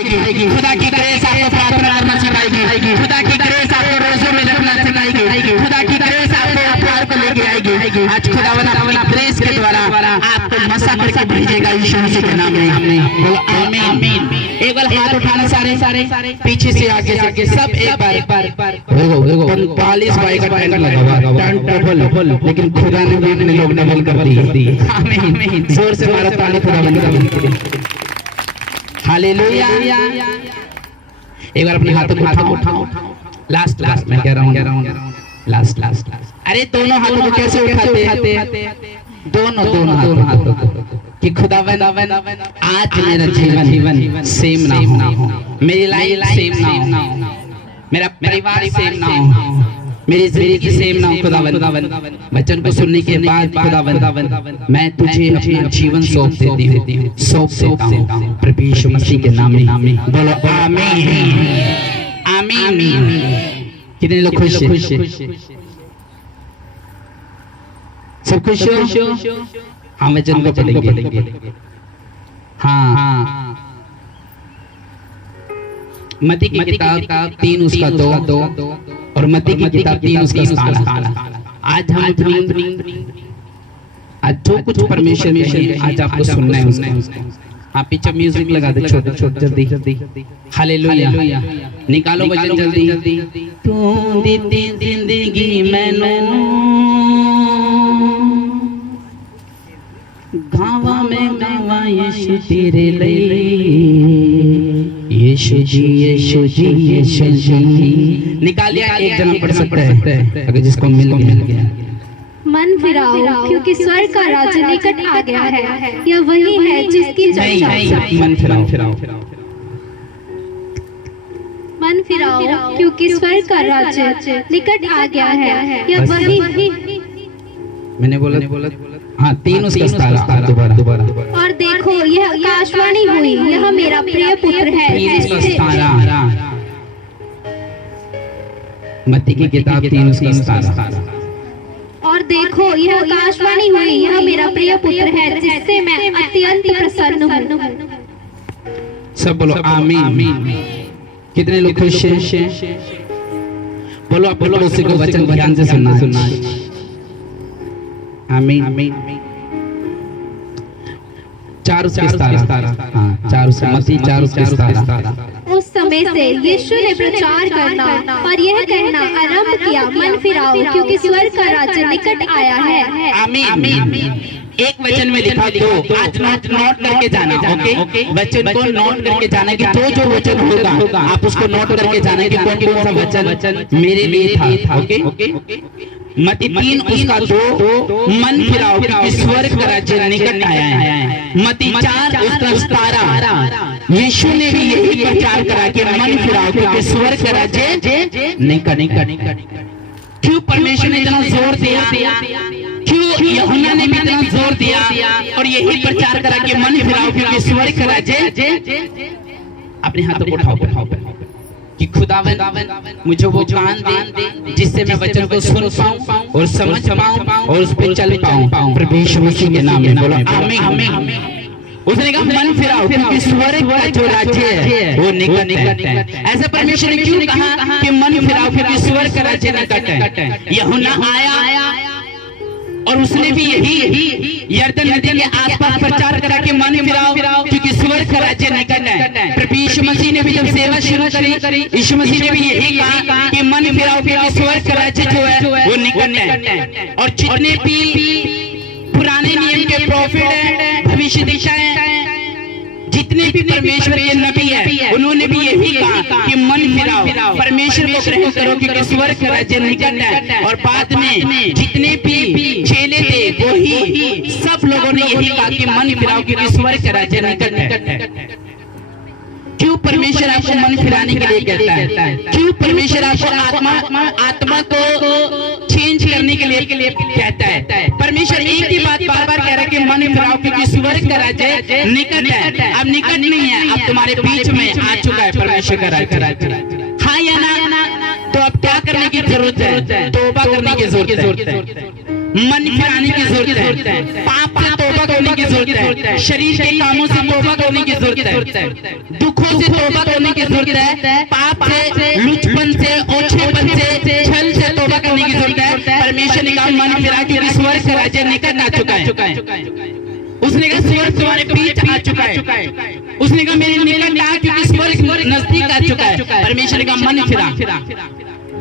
सिखाएगी। खुदा की ग्रेस आपको प्रार्थना करना सिखाएगी। खुदा की ग्रेस आपको रोज़ों में रखना सिखाएगी। खुदा की ग्रेस आपको प्यार को लेके आएगी। आज खुदावन अपनी ग्रेस के द्वारा आपको मसा करके भेजेगा यीशु मसीह के नाम में। बोलो आमीन। एक बार हाथ उठाना सारे पीछे से आगे से सब एक बार। 45 बाई का टेंट लगा हुआ, टेंट डबल, लेकिन खुदा ने भी अपने लोग डबल कर दी। आमीन। जोर से मारो ताली खुदावन की। हालेलुया। एक बार अपने हाथों को उठाओ। लास्ट मैं कह रहा हूँ लास्ट। अरे दोनों हाथों को कैसे उठाते? दोनों हाथों कि खुदावन आज मेरा जीवन सेम ना हो, मेरी लाइफ सेम ना हो, मेरा परिवार सेम ना हो, मेरी जिंदगी सेम ना हो। खुदावन वचन को सुनने के बाद खुदावन मैं तुझे अपना जीवन सौंप देती हूँ प्रभु यीशु मसीह के नाम में। बोलो आमीन। कितने लोग खुश हैं? सब खुश हो? हम वचन को पढ़ेंगे। हाँ, मत्ती की किताब 3 उसका 2 और मत्ती की किताब 3 उसका 17। आज हम आज जो कुछ परमेश्वर में है आज आपको सुनना है उसको। आप पीछे म्यूजिक लगा दे छोटे जल्दी। हालेलुया। निकालो वचन जल्दी। तू दी जिंदगी मैनू गावा में गावा यीशु तेरे लिए। यीशु जी। निकालिए, एक जना पढ़ सकता है अगर जिसको मिल गया। मन फिराओ क्योंकि स्वर्ग का राज्य निकट आ गया है। यह वही है जिसकी चर्चा। मन फिराओ। मन फिराओ क्योंकि स्वर्ग का राज्य निकट आ गया है। यह वही। मैंने बोला हाँ 3 उसका 17 दोबारा। और देखो यह आकाशवाणी हुई, यह मेरा प्रिय पुत्र है। मत्ती की किताब 3 उसका 17। और देखो यह आकाशवाणी हुई, यह मेरा प्रिय पुत्र है जिससे मैं अत्यंत प्रसन्न हूँ। सब बोलो आमीन। कितने लोग खुश हैं? बोलो आप बोलो उसी को वचन ध्यान से सुनना। आमीन। 4 उसके 17। हाँ 4 उसके मत्ती 4 उसके 17। उस समय से यीशु ने प्रचार करना और यह कहना आरंभ किया, मन फिराओ क्योंकि स्वर्ग का राज्य निकट आया है। आमीन। एक वचन में लिखा तो आज नोट करके जाना। ओके, वचन को नोट करके जाना कि जो वचन होगा आप उसको नोट करके जाना कि कौन सा वचन मेरे लिए था। ओके, मत्ती 3 उसका 2 मन फिराओ क्योंकि स्वर्ग का राज्य निकट आया है। मत्ती 4 उसका 17 यीशु ने भी यही प्रचार करा कि मन फिराओ क्योंकि स्वर्ग का राज्य निकट। क्यों परमेश्वर ने इतना जोर दिया? क्यों यूहन्ना ने भी इतना जोर दिया और यही प्रचार करा कि मन फिराओ क्योंकि स्वर्ग का राज्य। अपने हाथों को उठाओ कि खुदावन मुझे वो कान दे जिससे मैं वचन को सुन पाऊं और समझ पाऊं और उस पर चल पाऊं प्रभु यीशु मसीह के नाम में। बोलो आमीन। उसने कहा मन फिराओ क्योंकि स्वर्ग का जो राज्य है वो निकट है। ऐसा परमेश्वर ने क्यों कहा कि मन फिराओ क्योंकि स्वर्ग का राज्य निकट है? यूहन्ना आया और उसने भी यही यरदन नदी के आसपास प्रचार करा कि मन फिराओ क्योंकि स्वर्ग का राज्य निकट है। प्रभु यीशु मसीह ने भी जब सेवा शुरू करी, यीशु मसीह ने भी यही कहा कि मन फिराओ क्योंकि स्वर्ग का राज्य जो है वो निकट है। और जितने भी पुराने नियम के प्रोफेट हैं, भविष्यद्वक्ता हैं, जितने भी परमेश्वर के नबी है उन्होंने भी यही कहा कि मन फिराओ, परमेश्वर को ग्रहण करो क्योंकि स्वर्ग का राज्य निकट है। और बाद में जितने भी चेले थे वो ही सब लोगों ने यही कहा कि मन फिराओ क्योंकि स्वर्ग का राज्य निकट है। क्यों परमेश्वर आपको मन फिराने के लिए कहता है? क्यों परमेश्वर आपको आत्मा को चेंज करने के लिए कहता है? परमेश्वर एक ही बात बार बार कह रहा है कि मन फिराओ क्योंकि स्वर्ग का राज्य निकट है। अब निकट नहीं है, अब तुम्हारे बीच में आ चुका है परमेश्वर का राज्य। हाँ या ना? तो अब क्या करने की जरूरत है? तौबा करने की जरूरत है, मन फिराने की जरूरत है, पाप से तौबा तौबा करने की जरूरत है, शरीर के कामों से तौबा करने की जरूरत है, दुखों से तौबा करने की जरूरत है, पाप से, लुचपन से, ओछेपन से, छल से तौबा करने की जरूरत है। परमेश्वर ने कहा मन फिरा क्योंकि स्वर्ग का राज्य निकट आ चुका है। उसने कहा स्वर्ग तुम्हारे बीच आ चुका है। उसने कहा मेरे निकट आ क्योंकि स्वर्ग नजदीक आ चुका है। परमेश्वर ने कहा मन फिरा,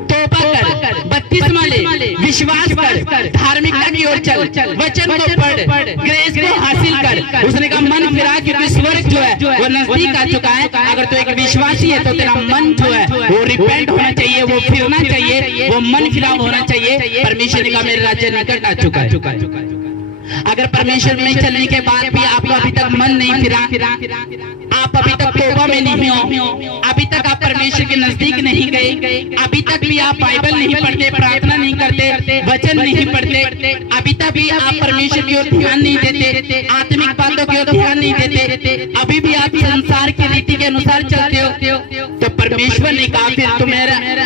तौबा कर, बपतिस्मा ले, विश्वास कर, धार्मिकता की ओर चल, वचन को पढ़, ग्रेस को हासिल कर। उसने कहा मन फिरा क्योंकि स्वर्ग जो है वो नजदीक आ चुका है। अगर तू एक विश्वासी है तो तेरा मन जो है वो रिपेंट होना चाहिए, वो फिरना चाहिए, वो मन फिराव होना चाहिए। परमेश्वर ने कहा मेरे राज्य निकट आ चुका है। अगर परमेश्वर में चलने के बाद भी आपको अभी तक मन नहीं फिरा, आप अभी तक तौबा में नहीं हो, अभी तक आप परमेश्वर के नजदीक नहीं गए, अभी तक भी आप बाइबल नहीं पढ़ते, प्रार्थना नहीं करते, वचन नहीं पढ़ते, अभी तक भी आप परमेश्वर की ओर ध्यान नहीं देते, आत्मिक बातों की ओर ध्यान नहीं देते, अभी भी आप संसार की रीति के अनुसार चलते हो, तो परमेश्वर ने कहा फिर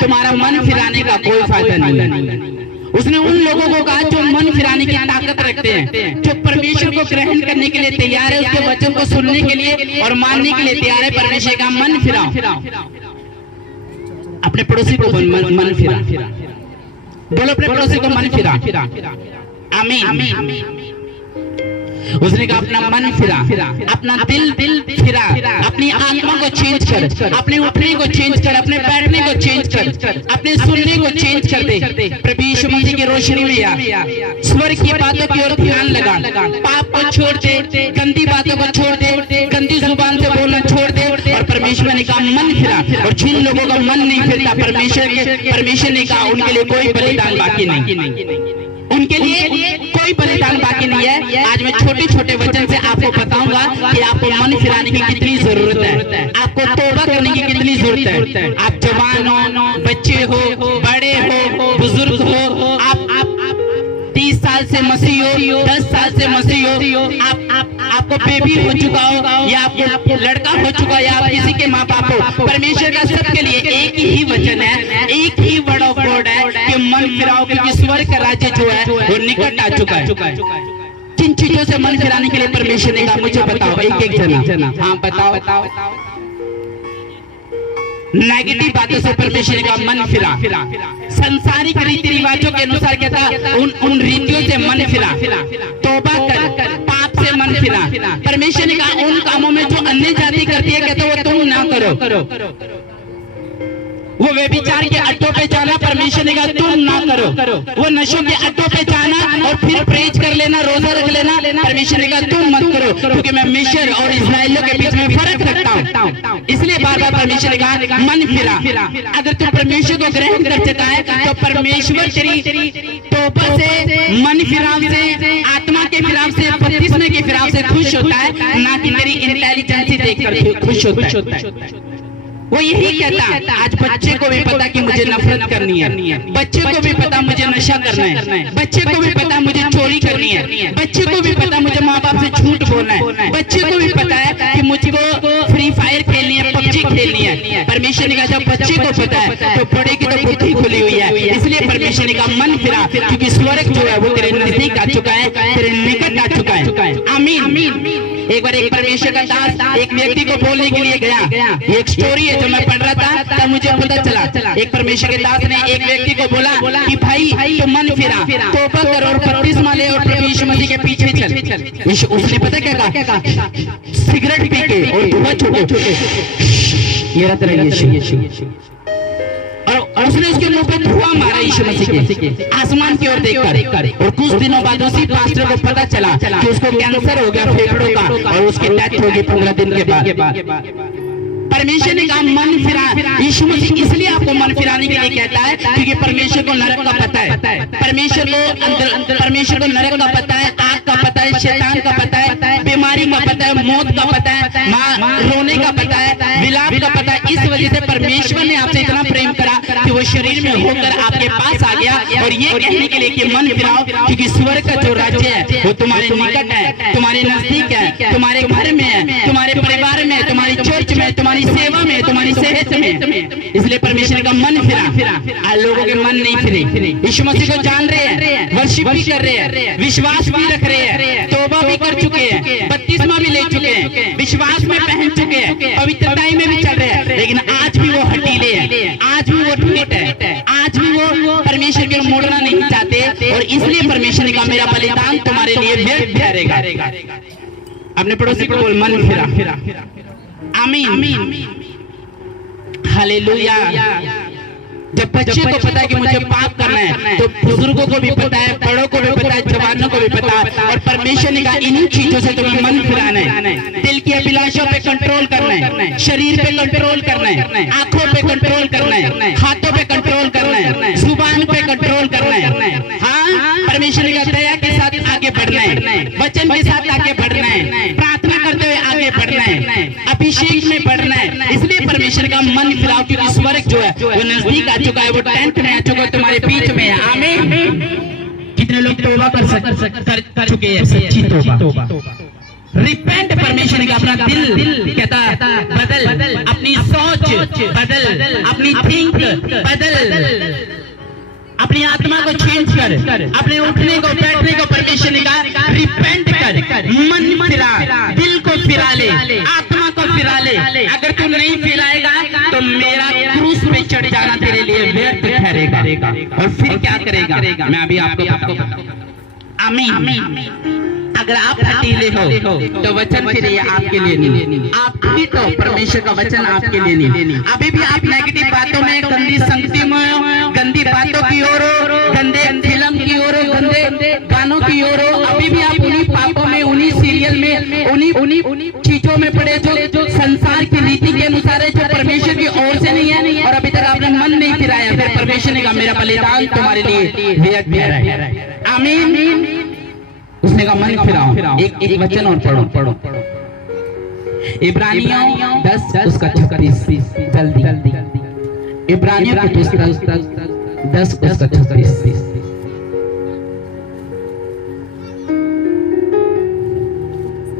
तुम्हारा मन फिराने का कोई फायदा नहीं। उसने उन लोगों को कहा जो मन फिराने की ताकत रखते हैं, जो परमेश्वर को ग्रहण करने के लिए तैयार है, उसके वचन को सुनने के लिए और मानने के लिए तैयार है। परमेश्वर का मन फिराओ। अपने पड़ोसी को मन फिरा, बोलो अपने पड़ोसी को मन फिरा। आमीन। उसने कहा अपना मन फिरा, अपना दिल फिरा, अपनी आत्मा को चेंज कर, अपने उठने को चेंज कर, अपने बैठने को चेंज कर, अपने सुनने को चेंज कर दे। प्रभु यीशु मसीह की रोशनी में आ, स्वर्ग की बातों की ओर ध्यान लगा, पाप को छोड़ दे, गंदी बातों को छोड़ दे, गंदी जुबान से बोलना छोड़ दे। और परमेश्वर ने कहा मन फिरा। और जिन लोगों का मन नहीं फिरता, परमेश्वर ने कहा उनके लिए कोई बलिदान बाकी नहीं, उनके लिए कोई बलिदान बाकी नहीं है। आज मैं छोटे छोटे वचन से आपको बताऊंगा कि आपको मन फिराने की कितनी जरूरत है, आपको तौबा करने की कितनी जरूरत है। आप जवान हो, बच्चे हो, बड़े हो, बुजुर्ग हो, आप 30 साल से मसीह हो, 10 साल से मसीह हो, आपको बेबी हो चुका हो या आपको लड़का हो चुका है या आप किसी के माँ बाप हो, परमेश्वर का सबके लिए एक ही वचन है, एक ही वर्ड ऑफ गॉड है कि मन फिराओ क्योंकि स्वर्ग का राज्य जो है वो निकट आ चुका है। किन चीजों से मन फिराने के लिए परमेश्वर ने कहा मुझे बताओ, एक जना। हाँ बताओ। नेगेटिव बातों से परमेश्वर का मन फिरा, संसारिक रीति रिवाजों के अनुसार कहता उन रीतियों से मन फिरा, तौबा कर, पाप से मन फिरा। परमेश्वर ने कहा उन कामों में जो अन्य जाति करती है कहता वो तुम ना करो। वो व्यभिचार के अड्डों पे जाना परमेश्वर ने कहा तुम ना करो, वो नशों के अड्डों पे जाना और फिर प्रेज कर लेना, रोजा रख लेना, परमेश्वर ने कहा तुम मत करो, क्योंकि मैं मिस्र और इस्राएलियों के बीच में फर्क रखता हूँ। इसलिए बार बार परमेश्वर ने कहा मन फिरा। अगर तू परमेश्वर को ग्रहण कर चुका है तो परमेश्वर तेरी तौबा से, मन फिराव से, आत्मा के फिराव से, बपतिस्मे के फिराव से खुश होता है, ना कि तेरी इंटेलिजेंसी देखकर खुश होता है। वो यही कहता आज बच्चे को भी पता कि मुझे नफरत करनी है, बच्चे को भी पता मुझे नशा करना है, बच्चे को भी पता मुझे चोरी करनी है, बच्चे को भी पता मुझे माँ बाप से झूठ बोलना है, बच्चे को भी पता है कि मुझको फ्री फायर खेलनी है, पबजी खेलनी है। परमेश्वर ने कहा जब बच्चे को पता है तो बड़े की तो बुद्धि खुली हुई है। इसलिए परमेश्वर ने कहा मन फिरा क्योंकि स्वर्ग जो है वो तेरे नजदीक आ चुका है, तेरे निकट आ चुका है। आमीन। एक बार एक परमेश्वर का दास एक व्यक्ति को बोलने के लिए गया। एक स्टोरी है जो मैं पढ़ रहा था तब मुझे पता चला। एक परमेश्वर के दास ने एक व्यक्ति को बोला कि भाई तो मन फिरा, तौबा कर और बपतिस्मा ले और प्रभु यीशु मसीह के पीछे चल। उसने पता क्या कहा? सिगरेट पी के और धुआं छोटे ये रहता है यीशु, और उसने उसके मुंह पे धुआं मारा यीशु मसीह के आसमान की ओर देखकर। और कुछ दिनों बाद उसी पास्टर को पता चला कि उसको कैंसर हो गया फेफड़ों का और उसकी डेथ होगी 15 दिन के बाद। परमेश्वर ने कहा मन फिरा। यीशु मसीह इसलिए आपको मन फिराने के लिए कहता है क्योंकि परमेश्वर को नरक का पता है, परमेश्वर को नरक का पता है, आग का पता है, शैतान का पता है, बीमारी का पता है, मौत का पता है, रोने का पता है, विलाप का पता है। इस वजह से परमेश्वर ने आपसे इतना प्रेम करा कि वो शरीर में होकर आपके पास आ गया और ये कहने के लिए कि मन फिराओ, क्योंकि स्वर्ग का जो राज्य है वो तुम्हारे निकट है, तुम्हारे नजदीक है, तुम्हारे घर में है, तुम्हारे परिवार में, तुम्हारी चर्च में, तुम्हारी सेवा में, तुम्हारी सेहत में। इसलिए परमेश्वर का मन फिरा। आज लोगों के मन नहीं फिरे। यीशु मसीह को जान रहे हैं, वर्शिप भी कर रहे हैं, विश्वास भी रख रहे हैं, तौबा भी कर चुके हैं, बपतिस्मा भी ले चुके हैं, विश्वास में पहन चुके हैं, पवित्रताई में भी चल रहे हैं, लेकिन आज भी वो हटीले हैं, आज भी वो ढीठ है, आज भी वो परमेश्वर के मोड़ना नहीं चाहते। और इसलिए परमेश्वर का मेरा बलिदान तुम्हारे लिए व्यर्थ ठहरेगा। अपने पड़ोसी को बोल, मन फिरा। आमीन, हालेलुया। जब बच्चे को पता है कि मुझे पाप करना है, तो बुजुर्गों को भी पता है, बड़ों को भी पता है, जवानों को भी पता है। और परमेश्वर ने कहा इन्हीं चीजों से तुम्हें मन फिराना है, दिल की अभिलाषों पे कंट्रोल करना है, शरीर पे कंट्रोल करना है, आंखों पे कंट्रोल करना है, हाथों पे कंट्रोल करना है, जुबान पे कंट्रोल करना है। हाँ, परमेश्वर ने कहा दया के साथ आगे बढ़ना है, वचन के साथ आगे बढ़ना है, प्रार्थना करते हुए आगे बढ़ना है, अभिषेक में बढ़ना है। इसलिए परमेश्वर का मन फिराओ, क्योंकि स्वर्ग जो है वो नजदीक आ चुका है, वो टेंट में आ चुका है, तुम्हारे बीच में है। आमीन। कितने लोग तौबा कर चुके हैं, सच्ची तौबा। रिपेंट, परमेश्वर का अपना दिल कहता बदल, अपनी सोच बदल, अपनी थिंक बदल, अपनी आत्मा को चेंज कर, अपने उठने को बैठने को परमेश्वर ने कहा रिपेंट कर, मन फिरा, दिल को फिरा ले, आत्मा को फिरा ले। अगर तू नहीं फिराएगा तो मेरा क्रूस पे चढ़ जाना तेरे लिए व्यर्थ ठहरेगा। और फिर क्या करेगा, मैं अभी आपको बताऊं। आमीन। अगर आप हटीले हो तो वचन फिर ये आपके लिए नहीं, आप भी तो परमेश्वर का वचन आपके लिए नहीं। अभी भी आप नेगेटिव बातों में, गंदी संगति में, गंदी बातों की ओर हो, गंदे फिल्म की ओर हो, गंदे गानों की ओर हो, अभी भी आप उन्हीं पापों में, उन्हीं सीरियल में, उन्हीं चीजों में पड़े जो संसार की रीति के अनुसार है, जो परमेश्वर की ओर से नहीं है। और अभी तक आपने मन नहीं फिराया, फिर परमेश्वर ने कहा मेरा बलिदान तुम्हारे लिए व्यर्थ है। आमीन। उसने कहा मन फिराओ। एक वचन और पढ़ो, इब्रानियों 10 उसका 36, जल्दी। इब्रानियों का पुस्तक 10 उसका 36।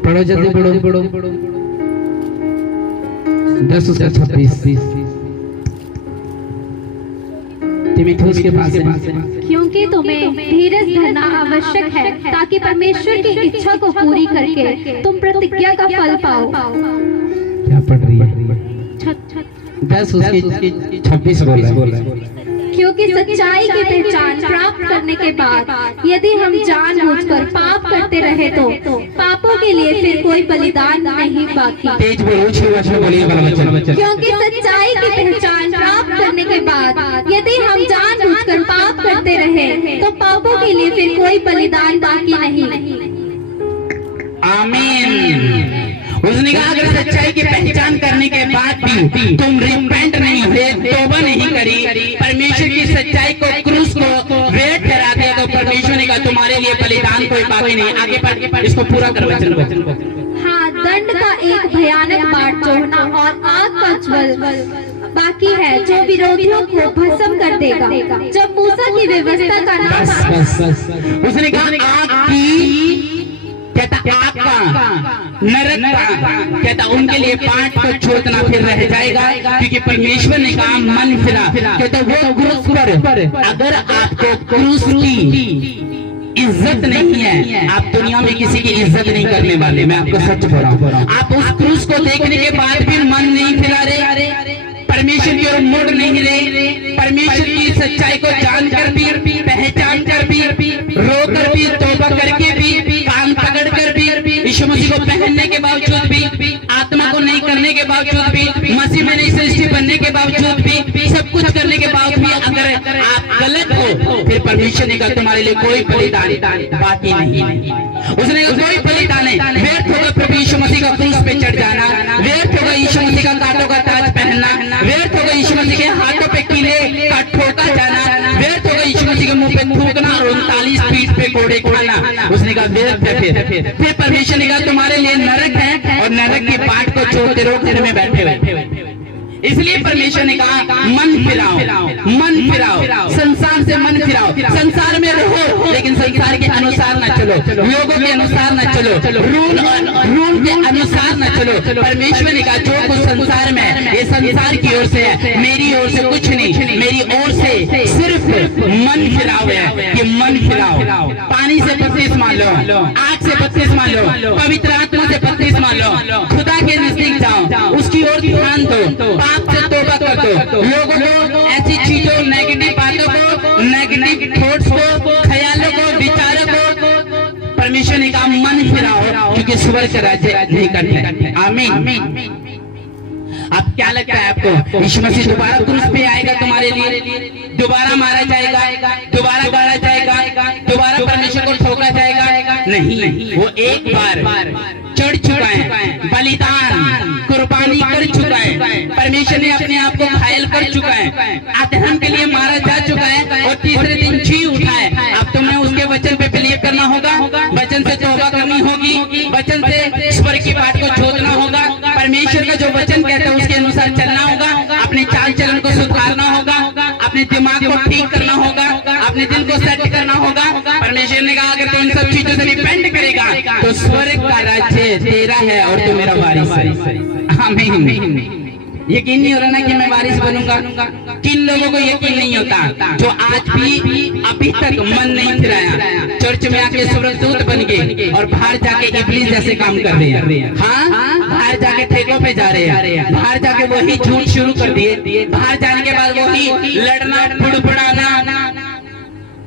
पढ़ो जल्दी, पढ़ो 10 उसका 36। तीमुथियुस के पास है। क्योंकि तुम्हें धीरज धरना आवश्यक है, ताकि परमेश्वर की इच्छा को पूरी करके तुम प्रतिज्ञा का फल पाओ। क्या पढ़ रही है? 10 उसकी 26 बोला। क्योंकि सच्चाई की पहचान प्राप्त करने के बाद यदि हम जानबूझकर पाप करते रहे तो पापों के लिए फिर कोई बलिदान नहीं बाकी। तेज बोलिए वाला वचन। क्योंकि सच्चाई की पहचान प्राप्त करने के बाद यदि हम जानबूझकर पाप करते रहे तो पापों के लिए फिर कोई बलिदान बाकी नहीं। आमीन। उसने कहा अगर सच्चाई की पहचान करने के बाद भी तुम रिपेंट नहीं हुए, तौबा नहीं करी, परमेश्वर की सच्चाई को, क्रूस को व्यर्थ ठहरा दिया, तो परमेश्वर ने कहा तुम्हारे लिए बलिदान कोई बाकी नहीं। आगे पढ़, इसको पूरा कर वचन को। हाँ, दंड का एक भयानक बाट जोड़ना और आग का ज्वल बाकी है, जो विरोधियों को भस्म कर देगा। जब मूसा की व्यवस्था का नाम उसने कहा आग की, कहता आग का, नरक का, कहता उनके लिए पाठ को छोड़ना फिर रह जाएगा, क्योंकि परमेश्वर ने कहा मन फिरा। कहता वो क्रूस पर, अगर आपको क्रूस की इज्जत नहीं है, आप दुनिया में किसी की इज्जत नहीं करने वाले। मैं आपको सच बोल रहा हूँ। आप उस क्रूस को देखने के बाद भी मन नहीं फिरा रहे, परमेश्वर की ओर मुड़ नहीं रहे, परमेश्वर की सच्चाई को जानकर भी, पहचान कर भी, रो कर भी, तौबा करके भी, कान पकड़ कर भी, यीशु मसीह को पहनने के बावजूद भी, आत्मा को नहीं करने के बावजूद भी, मसीह में नहीं सृष्टि बनने के बावजूद भी, सब कुछ करने के बावजूद भी अगर आप गलत हो, फिर परमेश्वर ने कहा तुम्हारे लिए कोई बलिदान बाकी नहीं। उसने कोई बलिदान नहीं। व्यर्थ होगा प्रभु यीशु मसीह का क्रूस पे चढ़ जाना, व्यर्थ होगा यीशु मसीह का कांटों का ताज पहनना, व्यर्थ होगा यीशु मसीह के हाथों पे किले का ठोका जाना, व्यर्थ होगा यीशु मसीह के मुंह पे थूकना और 39 फीट पे घोड़े खाना। उसने कहा व्यर्थ है। फिर परमेश्वर ने कहा तुम्हारे लिए नरक है, और नरक की बाट को छोड़ते रहो घर में बैठे हुए। इसलिए परमेश्वर ने कहा मन फिराओ, मन फिराओ, संसार से मन फिराओ। संसार में रहो लेकिन संसार के अनुसार न चलो, लोगों के अनुसार न चलो, रूल के अनुसार न चलो। परमेश्वर ने कहा जो कुछ संसार में ये संसार की ओर से है, मेरी ओर से कुछ नहीं, मेरी ओर से सिर्फ मन फिराओ है कि मन फिराओ। पानी से बपतिस्मा लो, आग से बपतिस्मा लो, पवित्र आत्मा से बपतिस्मा लो, खुदा के नजदीक जाओ, उसकी ओर ध्यान दो, पाप से तौबा कर दो, लोगों को ऐसी चीजों, नेगेटिव बातों को, नेगेटिव थॉट्स को, ख्यालों को, विचारों को परमेश्वर ने कहा मन फिराओ क्योंकि स्वर्ग का राज्य निकट है। आमीन। अब क्या लगता है आपको, यीशु मसीह दोबारा क्रूस पे आएगा तुम्हारे लिए, दोबारा मारा जाएगा, दोबारा गाड़ा जाएगा, दोबारा परमेश्वर को ठोका जाएगा? नहीं, वो एक बार चढ़ चुका है, बलिदान कुर्बानी कर चुका है, परमेश्वर ने अपने आप को घायल कर चुका है, अधर्म के लिए मारा जा चुका है और तीसरे दिन जी उठा है। अब तुम्हें उसके वचन पे बिलीव करना होगा, वचन से तौबा करनी होगी, वचन से स्वर्ग की बात को जोड़ना होगा, परमेश्वर का जो वचन कहता है उसके अनुसार चलना होगा, अपने चाल चलन को सुधारना होगा, अपने दिमाग को ठीक करना होगा, अपने दिल को सेट करना होगा। परमेश्वर ने कहा अगर तू इन सब चीजों से डिपेंड करेगा तो स्वर्ग का राज्य तेरा है और तू मेरा वारिस है। आमीन। यकीन नहीं हो रहा ना कि मैं वारिस बनूंगा? किन लोगों को यकीन नहीं होता जो आज भी अभी तक मन नहीं फिराया, चर्च में आके स्वर्गदूत बन गए और बाहर जाके इब्लीस जैसे काम कर रहे हैं। हाँ, बाहर जाके ठेकों पे जा रहे हैं, बाहर जाके वही झूठ शुरू कर दिए, बाहर जाने के बाद वही लड़ना फुड़फुड़ाना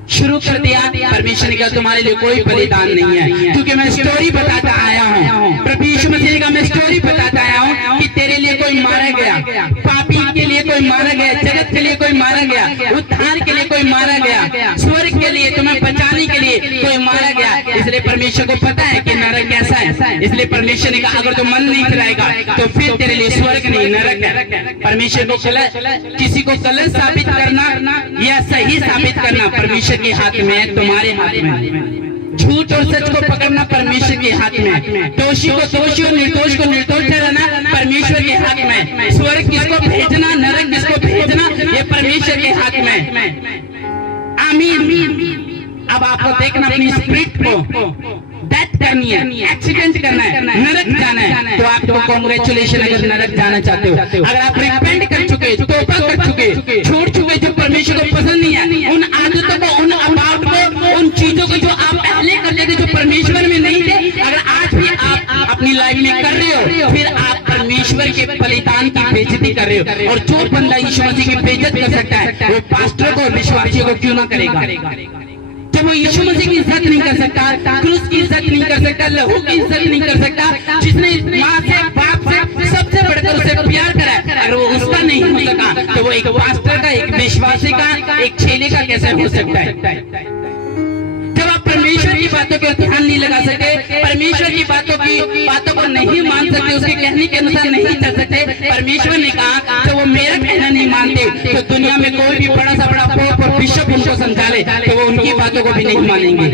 शुरू कर दिया। परमेश्वर ने कहा तुम्हारे लिए कोई बलिदान नहीं है, क्योंकि मैं स्टोरी बताता आया हूँ। प्रभु यीशु मसीह ने कहा मैं स्टोरी बताता आया हूँ कि तेरे लिए कोई मारा गया, पापी के लिए कोई मारा गया, जगत के लिए कोई मारा गया, उद्धार के लिए कोई मारा गया, स्वर्ग के लिए तुम्हें बचाने के लिए कोई मारा गया। इसलिए परमेश्वर को पता है कि नरक कैसा है, इसलिए परमेश्वर ने कहा अगर तू मन नहीं फिराएगा तो फिर तेरे लिए स्वर्ग नहीं नरक है। परमेश्वर को किसी को गलत साबित करना या सही साबित करना परमेश्वर के हाथ में है, तुम्हारे हाथ में। झूठ और सच को पकड़ना परमेश्वर के हाथ में, दोषी को दोषी और निर्दोष को निर्दोष ठहराना परमेश्वर के हाथ में, स्वर्ग किसको भेजना, नरक किसको भेजना, ये परमेश्वर के हाथ में। आमीन। अब आपको देखना अपनी स्पिरिट को डेथ करनी है, एक्सीडेंट करना है, नरक जाना है, तो आपको कांग्रेचुलेशन अगर नरक जाना चाहते हो। अगर आप रिपेंट कर चुके, तौबा कर चुके, छोड़ चुके जो परमेश्वर को पसंद नहीं है, उन आदतों को, उन अबाउट को, उन चीजों को जो आप पहले करते थे जो परमेश्वर में नहीं थे, अगर आज भी आप अपनी लाइफ में कर रहे हो, फिर आप परमेश्वर के बलिदान की बेइज्जती कर रहे हो। और जो बंदा यीशु मसीह की बेइज्जत कर सकता है वो पास्टर को, विश्वासियों को क्यों ना करेगा? तो वो यीशु मसीह की इज्जत नहीं कर सकता, क्रूस की इज्जत नहीं कर सकता, लहू की इज्जत नहीं कर सकता, जिसने माँ से, बाप से, सबसे बढ़कर उसे प्यार करा, अगर वो उसका नहीं हो सका तो वो एक पास्टर का, एक विश्वासी का, एक चेले का कैसे हो सकता है? जब आप परमेश्वर की बातों पर ध्यान नहीं लगा सकते, परमेश्वर की बातों को नहीं मान सकते, उसके कहने के अनुसार नहीं चल सकते, परमेश्वर ने कहा तो वो मेरा कहना नहीं मानते तो दुनिया में कोई भी बड़ा सा बड़ा पोप और बिशप उनको समझा ले तो वो उनकी बातों को भी नहीं मानेंगे।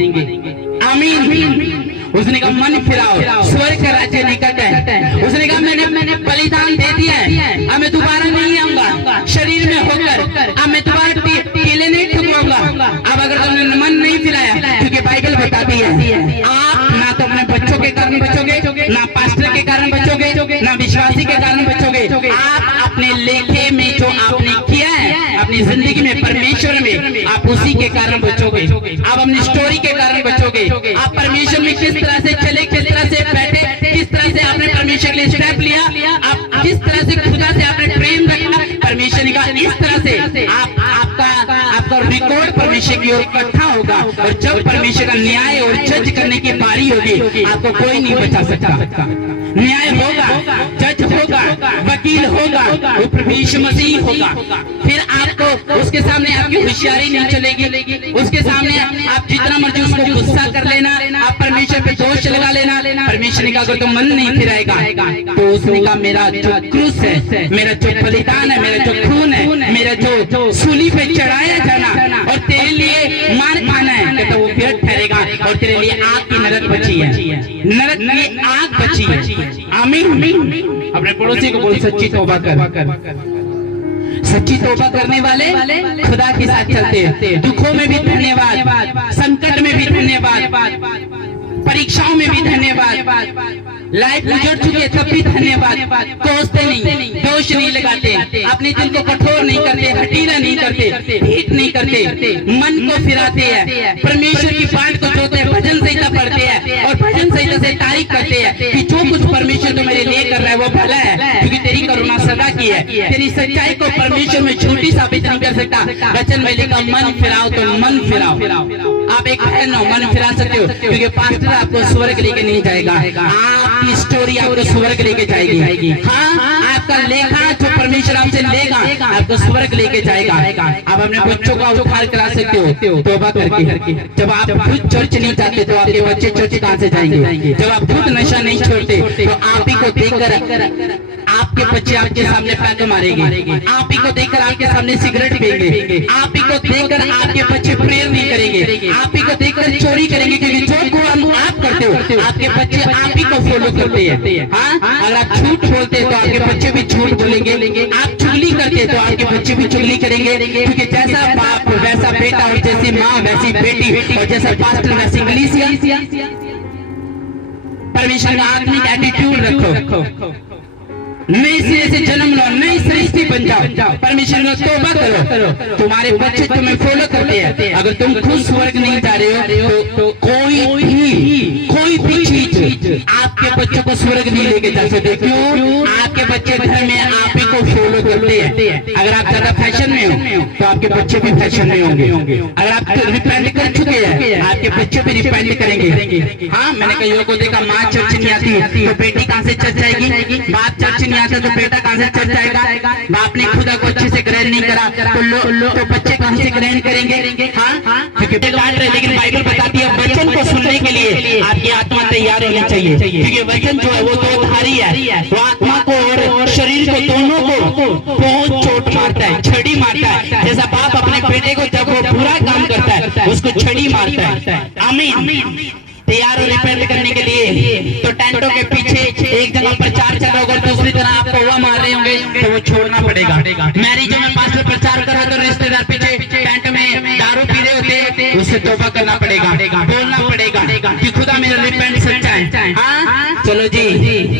आमीन। उसने कहा मन फिराओ, स्वर्ग का राज्य निकट है। उसने कहा मैंने बलिदान दे दिया है, अब मैं दोबारा नहीं आऊंगा शरीर में होकर, अब मैं दोबारा केले नहीं ठुकवाऊंगा। अब अगर तुमने मन नहीं फिराया, क्योंकि बाइबल बताती है आप ना तो अपने बच्चों के कारण बचोगे, ना पास्टर के कारण बचोगे, ना विश्वासी के कारण बचोगे, आप अपने लेखे में जो आपने किया है अपनी जिंदगी में परमेश्वर में, आप उसी के कारण बचोगे, आप अपनी स्टोरी के कारण बचोगे। आप परमेश्वर में किस तरह से चले, किस तरह से बैठे, किस तरह से आपने परमेश्वर के लिए स्टेप लिया, आप किस तरह से खुदा से आपने प्रेम रखा, परमेश्वर ने कहा इस तरह से आपका रिकॉर्ड परमेश्वर की ओर इकट्ठा होगा। और जब परमेश्वर का न्याय और जज करने की बारी होगी आपको कोई नहीं बचा सकता। न्याय होगा, जज होगा, वकील होगा, वो प्रभु यीशु मसीह होगा। फिर आपको उसके सामने आपकी होशियारी नहीं चलेगी, उसके सामने आप जितना मर्जी उसको गुस्सा कर लेना, आप परमेश्वर पे दोष लगा लेना। परमेश्वर ने कहा अगर तुम मन नहीं फिराएगा तो उसने कहा मेरा जो क्रूस है, मेरा जो बलिदान है, मेरा जो खून है, मेरा जो सूली पे चढ़ाया जाना और तेरे लिए मार खाना है, तो वो व्यर्थ ठहरेगा और तेरे लिए आग की नरक बची है, नरक की आग बची है। आमीन। अब अपने पड़ोसी को बोल सच्ची तौबा कर। सच्ची तौबा करने वाले खुदा के साथ चलते हैं। दुखों में भी धन्यवाद, संकट में भी धन्यवाद, परीक्षाओं में भी धन्यवाद, लाइफ गुजर चुकी है तब भी धन्यवाद। कोसते नहीं, दोष नहीं लगाते, अपने दिल को कठोर नहीं करते, हठीला नहीं करते, हीट नहीं करते, मन को फिराते हैं, परमेश्वर की बात को जोते हैं, भजन संहिता पढ़ते हैं और भजन संहिता से तारीफ करते हैं कि जो कुछ परमेश्वर तो मेरे लिए कर रहा है वो भला है, क्योंकि तेरी करुणा सदा की है। तेरी सच्चाई को परमेश्वर में झूठी साबित नहीं कर सकता। वचन में लिखा मन फिराओ तो मन फिराओ। आप एक बहन हो, मन फिरा सकते हो, क्योंकि पास्टर आपको स्वर्ग लेके नहीं जाएगा, आपकी स्टोरी आपको स्वर्ग लेके जाएगी। हाँ, आपका लेखा जो परमेश्वर आपसे लेगा आपको स्वर्ग लेके जाएगा। आप अपने बच्चों का उद्धार करा सकते हो तौबा करके। जब आप खुद चर्च नहीं जाते तो आपके बच्चे चर्च कहाँ से जाएंगे? जब आप खुद नशा नहीं छोड़ते तो आप ही को देखकर आपके बच्चे आपके सामने पैक मारेंगे, आप ही को देखकर आपके सामने सिगरेट पिएंगे, आप ही को देखकर आपके बच्चे प्रेयर नहीं करेंगे, आप ही को देखकर चोरी करेंगे, क्योंकि जो काम आप करते हो आपके बच्चे आप ही को फॉलो करते हैं। हाँ, अगर आप झूठ बोलते हैं तो आपके बच्चे भी झूठ बोलेंगे, आप चुगली करते हैं तो आपके बच्चे भी चुगली करेंगे, क्योंकि जैसा बाप वैसा बेटा और जैसी माँ वैसी बेटी और जैसा पास्टर वैसी कलीसिया। परमेश्वर का आत्मिक एटीट्यूड रखो, नई सिरे से जन्म लो, नई सृष्टि बन जाओ, परमेश्वर को तौबा करो। तुम्हारे बच्चे तुम्हें फॉलो करते हैं। अगर तुम खुद स्वर्ग नहीं जा रहे हो तो कोई भी चीज आपके बच्चों को स्वर्ग नहीं लेके जा सकते। क्यों? आपके बच्चे घर में आप ही को फॉलो करते हैं। अगर आप ज्यादा फैशन में हो तो आपके बच्चे भी फैशन में होंगे। अगर आप रिपेंट कर चुके हैं आपके बच्चे भी रिपेंट करेंगे। हाँ, मैंने कईयों को देखा, माँ चर्च नहीं आती तो बेटी कहाँ से चर्च जाएगी, बाप चर्च नहीं आता तो बेटा कहाँ से चर्च जाएगा, बाप ने खुदा को अच्छे से ग्रहण नहीं करा तो बच्चे कहाँ से ग्रहण करेंगे। हाँ, क्योंकि काट रहे, लेकिन बाइबल बताती है वचन को सुनने के लिए आपकी आत्मा तैयार होनी चाहिए, क्योंकि वचन जो है वो दो धारी है, वो आत्मा को और शरीर को दोनों को बहुत चोट मारता है, छड़ी मारता है। जैसा बाप अपने बेटे को जब वो बुरा काम करता है उसको छड़ी मारता है। आमीन। तैयार हो रिपेंट करने के लिए तो टेंटों के पीछे एक जगह प्रचार चल रहा होगा, दूसरी तरह आप कौवा मार रहे होंगे तो वो छोड़ना पड़ेगा। मैरिजों में पास्टर प्रचार कर रहा तो रिश्तेदार पीछे टेंट में दारू पी रहे होते, उससे तौबा करना पड़ेगा, बोलना पड़ेगा कि खुदा मेरा रिपेंट सच्चा है। हाँ, चलो जी,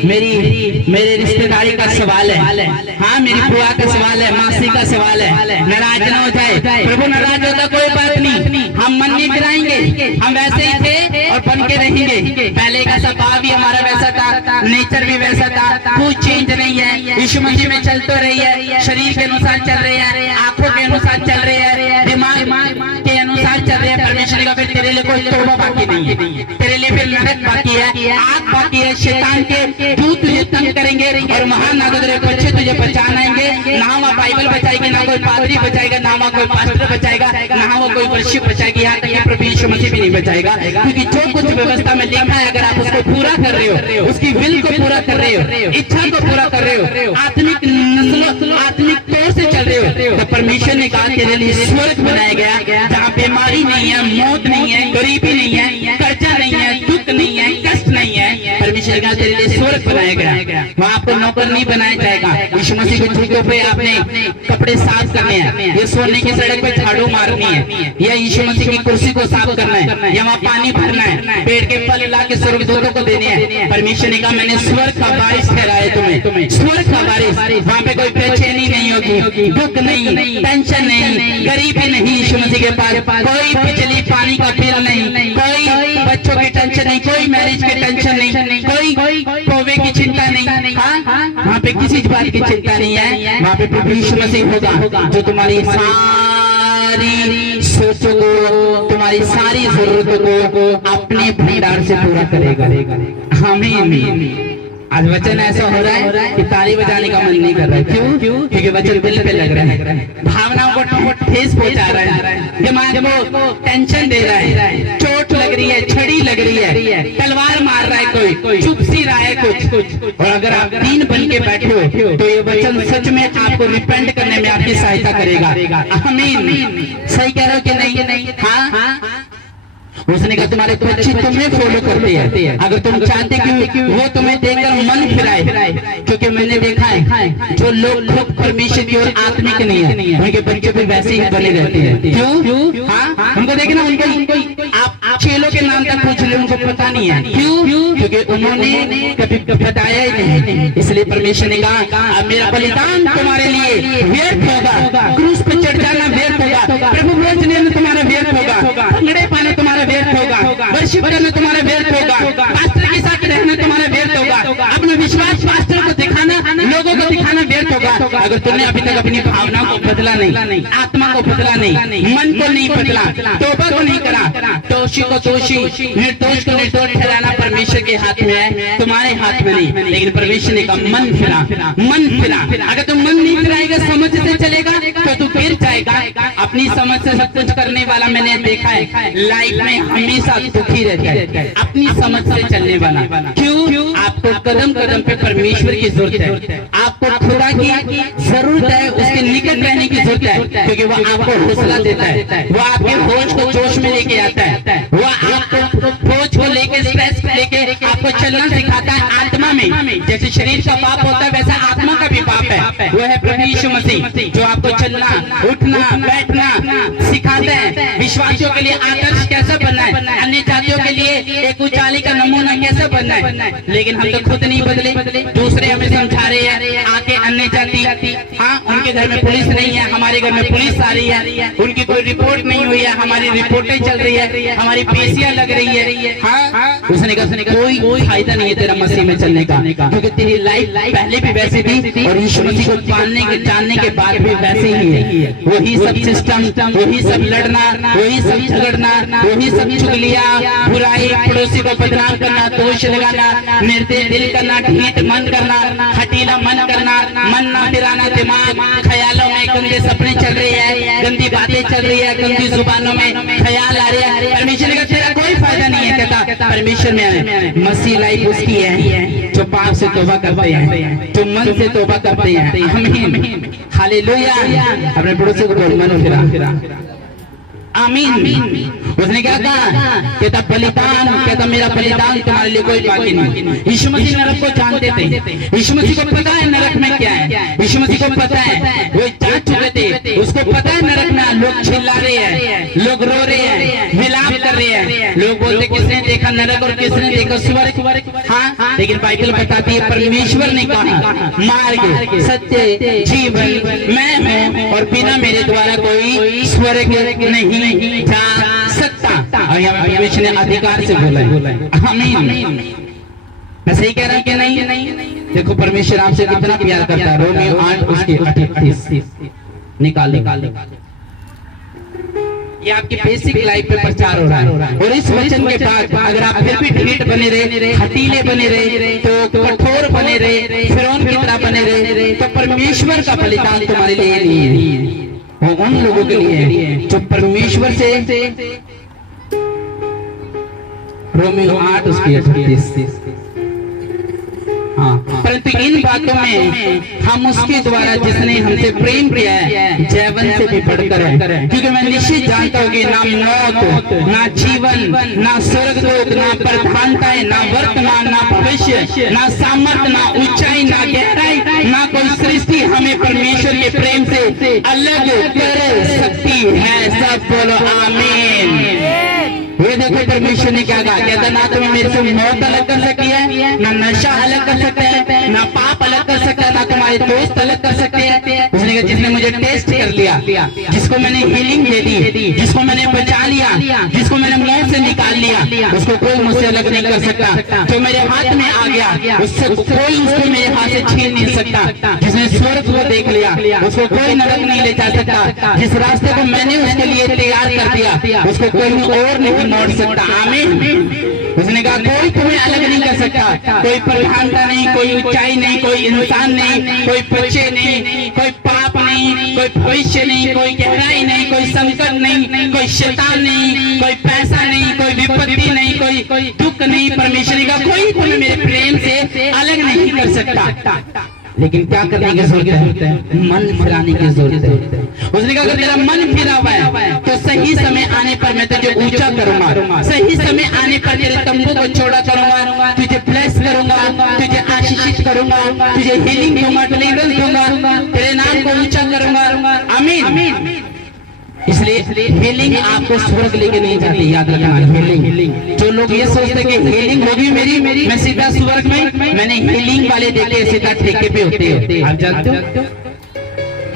मेरे रिश्तेदारी का सवाल है, हाँ मेरी बुआ का सवाल है, मासी का सवाल है, नाराज न हो जाए। प्रभु नाराज होता कोई बात नहीं, हम मन नहीं गिराएंगे, हम वैसे ही थे और बन के रहेंगे। पहले का स्वभाव भी हमारा वैसा था, नेचर भी वैसा था, कुछ चेंज नहीं है। यीशु मसीह में चल तो रही है, शरीर के अनुसार चल रहे हैं, आंखों के अनुसार चल रहे हैं, दिमाग के अनुसार चल रहे हैं। परमेश्वर का फिर तेरे लिए कोई तौबा बाकी नहीं है, तेरे लिए फिर नरक बाकी है, आग बाकी है, शैतान के दूत तुझे तंग करेंगे और महान नागरिक बच्चे तुझे पहचान आएंगे। ना वहाँ बाइबल बचाएगी, ना कोई पादरी बचाएगा, ना वहाँ कोई पास्टर बचाएगा, ना वहाँ कोई वर्शिप बचाएगी, यहाँ तक कि प्रभु यीशु मसीह भी नहीं बचाएगा। क्योंकि जो कुछ व्यवस्था में लिखा है अगर आप उसको पूरा कर रहे हो, उसकी विल को पूरा कर रहे हो, इच्छा को पूरा कर रहे हो, आत्मिक नस्लों आत्मिक तौर से चल रहे हो, तो परमेश्वर ने कहा तेरे लिए स्वर्ग बनाया गया जहाँ बीमारी नहीं है, मौत नहीं है, गरीबी नहीं है, कर्जा नहीं है, दुख नहीं है, कष्ट नहीं है। परमेश्वर का तेरे लिए स्वर्ग बनाया गया, वहाँ आपको नौकर नहीं बनाया जाएगा। यीशु मसीह के जूतों पे आपने कपड़े साफ करने हैं, ये सोने की सड़क पे झाड़ू मारनी है, या यीशु मसीह की कुर्सी को साफ करना है, या वहाँ पानी भरना है, पेड़ के फल ला के स्वर्गदूतों को देने हैं। परमेश्वर ने कहा मैंने स्वर्ग का बारिश ठहराया तुम्हें, स्वर्ग का बारिश। वहाँ पे कोई बेचैनी नहीं होगी, दुख नहीं, टेंशन नहीं, गरीबी नहीं। यीशु मसीह के पास कोई बिजली पानी का बिल नहीं, कोई बच्चों की टेंशन नहीं, कोई मैरिज की टेंशन नहीं, कोई पौवे की चिंता नहीं। हाँ, वहाँ पे किसी बात की चिंता नहीं है। वहाँ पे प्रभु यीशु मसीह होगा जो तुम्हारी सारी सोचों को, तुम्हारी सारी जरूरतों को अपने भंडार से पूरा करेगा। आमीन। आज वचन ऐसा हो रहा है कि ताली बजाने का मन नहीं कर रहा है। क्यों? क्योंकि वचन दिल पे लग रहा है, भावनाओं को ठेस पहुंचा रहा है, दिमाग को टेंशन दे रहा है, चोट लग रही है, छड़ी लग रही है, तलवार मार रहा है, कोई चुप सी रहा है कुछ। और अगर आप दीन बन के बैठे हो तो ये वचन सच में आपको रिपेंट करने में आपकी सहायता करेगा। आमीन। सही कह रहे हो कि नहीं? हाँ, उसने कहा तुम्हारे बच्चे तुम्हें फॉलो करते हैं, अगर तुम चाहते कि वो तुम्हें देखकर मन फिराए, क्योंकि मैंने देखा है जो लोग खुद परमेश्वर की ओर आत्मिक नहीं है उनके बच्चे भी वैसे ही बने रहते हैं। क्यों? हाँ, उनको देखना, उनको आप चेलों के नाम तक पूछ ले, उनको पता नहीं है। क्यों? क्योंकि उन्होंने कभी बताया ही नहीं। इसलिए परमेश्वर ने कहा अब मेरा बलिदान तुम्हारे लिए व्यर्थ होगा, क्रूस पर चढ़ जाना व्यर्थ होगा, प्रभु भोज लेना तुम्हारा व्यर्थ होगा, भंगड़े पाना तुम्हारा व्यर्थ होगा, वर्शिप करना तुम्हारा व्यर्थ होगा, पास्टर के साथ रहना तुम्हारा व्यर्थ होगा, अपना विश्वास पास्टर को दिखाना, लोगों को दिखाना व्यर्थ होगा। अगर तुमने अभी तक अपनी भावनाओं को बदला नहीं, आत्मा को बदला नहीं, मन को नहीं बदला, तौबा को नहीं करा, दोषी को दोषी, निर्दोष को निर्दोष ठहराना परमेश्वर के हाथ में है, तुम्हारे हाथ में नहीं। लेकिन परमेश्वर ने कहा मन फिरा, मन फिरा। अगर तुम मन नहीं फिराएगा, समझ से चलेगा तो तू गिर जाएगा। अपनी समझ से सब कुछ करने वाला मैंने देखा है लाइफ में हमेशा दुखी रहता है, अपनी समझ से चलने वाला। क्यों? आपको कदम कदम पे परमेश्वर की जरूरत है, आपको खुदा की जरूरत है, उसके निकट रहने की जरूरत है, क्योंकि वो आपको हौसला देता है, वो आपके बोझ को जोश में लेके आता है, वो आपको बोझ को लेके स्ट्रेस लेके आपको चलना सिखाता है आत्मा में। जैसे शरीर का पाप होता है वैसा आत्मा का भी पाप है, वो है प्रभु यीशु मसीह जो आपको चलना, उठना, बैठना सिखाते हैं। विश्वासियों के लिए आदर्श कैसा बनना है, अन्य जातियों के लिए एक उजाले का नमूना कैसा बनना है। लेकिन हम तो खुद नहीं बदले, दूसरे हमें समझा रहे हैं। आके अन्य जाति, हाँ उनके घर में पुलिस नहीं है, हमारे घर में पुलिस आ रही है, उनकी कोई रिपोर्ट नहीं हुई है, हमारी रिपोर्टें चल रही है, हमारी पेशियां लग रही है। हाँ, उसने कहा कोई फायदा नहीं है तेरा मसीह में चलने का, क्योंकि तेरी लाइफ पहले भी वैसे थी और यीशु मसीह को जानने के बाद भी वैसे ही है। वही सब सिस्टम, वही सब लड़ना, वही सब झगड़ना, वही सब चुगलियां, बुराई, पड़ोसी को बदनाम करना, दोष लगाना, निर्दय दिल करना, ढीठ मन करना, हटीला मन करना, मन ना फिराना, दिमाग ख्यालों में गंदे सपने चल रहे हैं, गंदी बातें चल रही है, गंदी जुबानों में ख्याल आ रहे हैं। परमेश्वर ने कहा तेरा कोई फायदा नहीं है। कहता परमेश्वर में मसीह लाइफ उसकी है जो पाप से तौबा करते हैं, जो मन से तौबा करते हैं। आमीन, हालेलुया। अपने पड़ोसी को बोल मन फिरा, आमीन। उसने क्या कहा? कहता बलिदान, कहता मेरा बलिदान तुम्हारे लिए कोई बाकी नहीं। यीशु मसीह नरक को जानते थे, यीशु मसीह को पता है नरक में क्या है, यीशु मसीह को पता है, वो जा चुके थे, उसको पता है नरक में लोग चिल्ला रहे हैं, लोग रो रहे हैं, विलाप कर रहे हैं, लोग बोलते किसने देखा नरक और किसने देखा स्वर्ग। हाँ, लेकिन बाइबल बताती है परमेश्वर ने कहा मार्ग, सत्य, जीवन मैं हूँ और बिना मेरे द्वारा कोई स्वर्ग नहीं जा सकता। और यहाँ परमेश्वर ने अधिकार से बोला है। आमीन। मैं सही कह रहा हूँ कि नहीं? देखो परमेश्वर आपसे कितना प्यार करता है। रोमियो 8 उसके 38 निकाल। ये आपकी बेसिक लाइफ पे प्रचार हो रहा है। और इस वचन के बाद अगर आप फिर भी ढीठ बने रहे, हटीले बने रहे, तो कठोर बने रहे, फिरौन की तरह बने रहे, तो परमेश्वर का बलिदान तुम्हारे लिए नहीं है, वो उन लोगों के लिए है जो परमेश्वर से। रोमियो 8 उसकी 38। हाँ, परंतु इन बातों में हम उसके द्वारा जिसने हमसे प्रेम किया है जैवन से भी बढ़कर है, क्योंकि मैं निश्चित जानता हूँ कि ना मौत, ना जीवन, ना स्वर्गदूत, ना प्रधानताएं, ना वर्तमान, ना भविष्य, ना सामर्थ, ना ऊंचाई, ना गहराई, ना कोई सृष्टि हमें परमेश्वर के प्रेम से अलग कर सकती है। सब बोलो आमीन। ये देखो परमेश्वर ने क्या कहा, कहता ना तुम्हें मेरे से मौत अलग कर सकती है, ना नशा अलग कर सकता है, ना पाप अलग कर सकता है, ना तुम्हारे दोस्त अलग कर सकते हैं। उसने कहा जिसने मुझे टेस्ट कर लिया, जिसको मैंने हीलिंग दे दी, जिसको मैंने बचा लिया, जिसको मैंने मौत से निकाल लिया, उसको कोई मुझसे अलग नहीं कर सकता। जो मेरे हाथ में आ गया उससे कोई उसको मेरे हाथ से छीन नहीं सकता। जिसने स्वर्ग को देख लिया उसको कोई नरक नहीं ले जा सकता। जिस रास्ते को मैंने उसके लिए तैयार कर दिया उसको कोई और नहीं मोड़ सकता। आमीन। उसने कहा कोई तुम्हें अलग नहीं कर सकता, कोई प्रधानता नहीं, कोई ऊंचाई नहीं, कोई इंसान नहीं, कोई बच्चे नहीं, कोई पाप नहीं, कोई भविष्य नहीं, कोई गहराई नहीं, कोई संकट नहीं, कोई शैतान नहीं, कोई पैसा नहीं, कोई विपत्ति नहीं, कोई दुख नहीं। परमेश्वर का कोई तुम्हें मेरे प्रेम से अलग नहीं कर सकता। लेकिन क्या करने की जरूरत है? मन फिराने की जरूरत है। उसने कहा अगर तेरा मन फिरा हुआ है तो सही समय आने पर मैं तुझे ऊंचा करूंगा, सही समय आने पर तेरे तंबू को चौड़ा करूंगा, तुझे ब्लेस करूंगा, तुझे आशीषित करूंगा, तुझे हीलिंग दूंगा, डिलीवरेंस दूंगा, तेरे नाम को ऊंचा करूंगा। आमीन। इसलिए हीलिंग आपको स्वर्ग लेके नहीं जाती, याद रखना। हीलिंग जो लोग ये सोचते कि हीलिंग होगी मेरी, मैं सीधा स्वर्ग में, मैंने हीलिंग वाले देखे सीधा ठेके पे होते हैं। आप जानते हो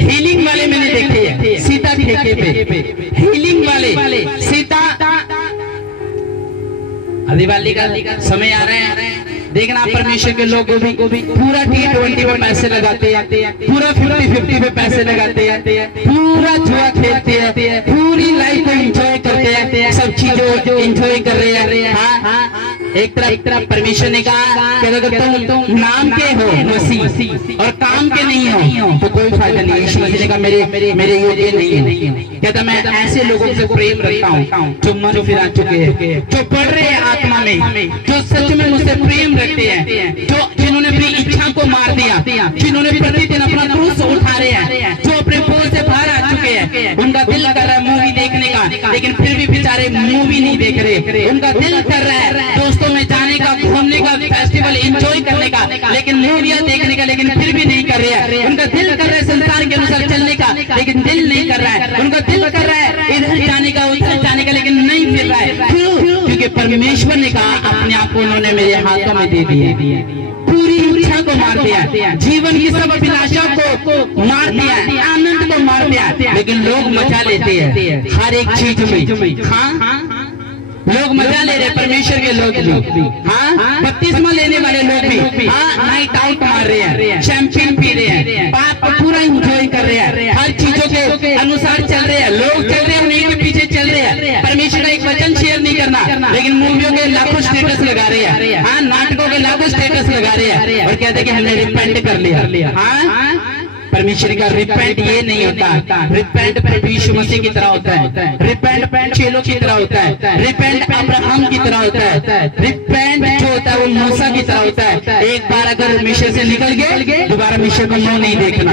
हीलिंग वाले मैंने देखे हैं सीधा ठेके पे, हीलिंग वाले सीधा। दिवाली का समय आ रहे हैं, देखना परमेश्वर के लोग को भी पूरा T20 में पैसे लगाते हैं, पूरा 50-50 में पैसे लगाते हैं, पूरा जुआ खेलते हैं, पूरी लाइफ को एंजॉय करते हैं, सब चीजों एंजॉय कर रहे हैं। हाँ, एक तरफ परमेश्वर ने कहा कि अगर तुम नाम के हो मसीह और काम के नहीं हो तो कोई फायदा नहीं। यीशु मसीह ने कहा मेरे योग्य नहीं है। कहता मैं ऐसे लोगों से प्रेम रखता हूँ जो मन फिरा चुके हैं, जो पढ़ रहे हैं आत्मा में, जो सच में मुझसे प्रेम रखते हैं, जो जिन्होंने अपनी इच्छा को मार दिया, जिन्होंने प्रतिदिन अपना क्रूस उठा रहे हैं, जो अपने बोझ से बाहर आ चुके हैं। उनका दिल कर रहा है मूवी देखने का, लेकिन फिर भी बेचारे मूवी नहीं देख रहे। उनका दिल कर रहा है दोस्तों में जाने का, घूमने का, फेस्टिवल एंजॉय करने का, लेकिन मूवियां देखने का, लेकिन फिर भी नहीं कर रहा है। उनका दिल कर रहा है संसार के अनुसार चलने का, लेकिन दिल नहीं कर रहा है। उनका दिल कर रहा है इधर जाने का, उधर जाने का, लेकिन नहीं फिर रहा है। क्यों? क्योंकि परमेश्वर ने कहा अपने आप को उन्होंने मेरे हाथों में दे दिया, पूरी इच्छा को मार दिया, जीवन की सब अभिलाषा को मार दिया, आनंद को मार दिया। लेकिन लोग मजा लेते हैं हर एक चीज में। हाँ, लोग मजा ले रहे, परमेश्वर के लोग भी। हाँ, बपतिस्मा लेने वाले लोग भी। हाँ, नाइट आउट मार रहे हैं, शैंपेन पी रहे हैं, पाप को पूरा एंजॉय कर रहे हैं, हर चीजों के अनुसार चल रहे हैं। लोग चल रहे हैं, उन्हीं के पीछे चल रहे हैं। परमेश्वर का एक वचन शेयर नहीं करना, लेकिन मूवियों के लाखों स्टेटस लगा रहे हैं। हाँ, नाटकों के लाखों स्टेटस लगा रहे हैं और कहते हैं कि हमने रिपेंट कर लिया। हाँ, परमेश्वर का रिपेंट ये नहीं होता। रिपेंट प्रभु यीशु मसीह की तरह होता है, रिपेंट चेलों की तरह होता है, रिपेंट अब्राहम की तरह होता है, रिपेंट जो होता है वो मूसा की तरह होता है। एक बार अगर मिशन से निकल गए दोबारा मिशन को मुंह नहीं देखना,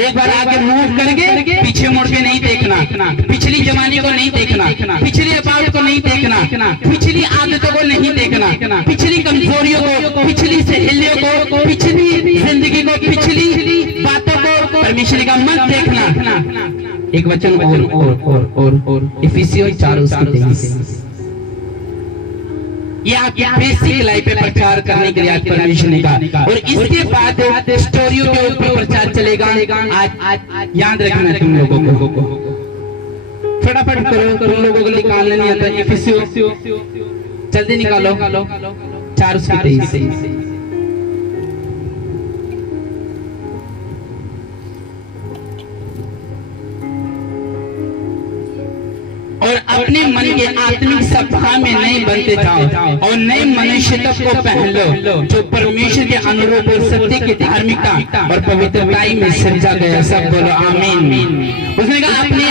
एक बार आगे मूव करके पीछे मुड़ के नहीं देखना, पिछली जमाने को नहीं देखना, पिछली अबाउट को नहीं देखना, पिछली आदतों को नहीं देखना, पिछली कमजोरियों को, पिछली सहेलियों को, पिछली जिंदगी को, पिछली बातों को परमेश्वर का मत देखना। एक वचन और इफिसियों 4:23 ये आपकी बेसिक लाइफ पे प्रचार करने के लिए आज परमेश्वर ने कहा, और इसके बाद स्टोरियों के ऊपर प्रचार चलेगा। आज याद रखना है तुम लोगों को, फटाफट करो, तुम लोगों को निकालने नहीं आता। इफिसियों जल्दी निकालो 4:23। और अपने मन के आत्मिक सभा में नए बनते जाओ और नए मनुष्यत्व को पहन लो जो परमेश्वर के अनुरूप और सत्य की धार्मिकता और पवित्रताई में सजा गया। सब बोलो आमीन। उसने कहा अपने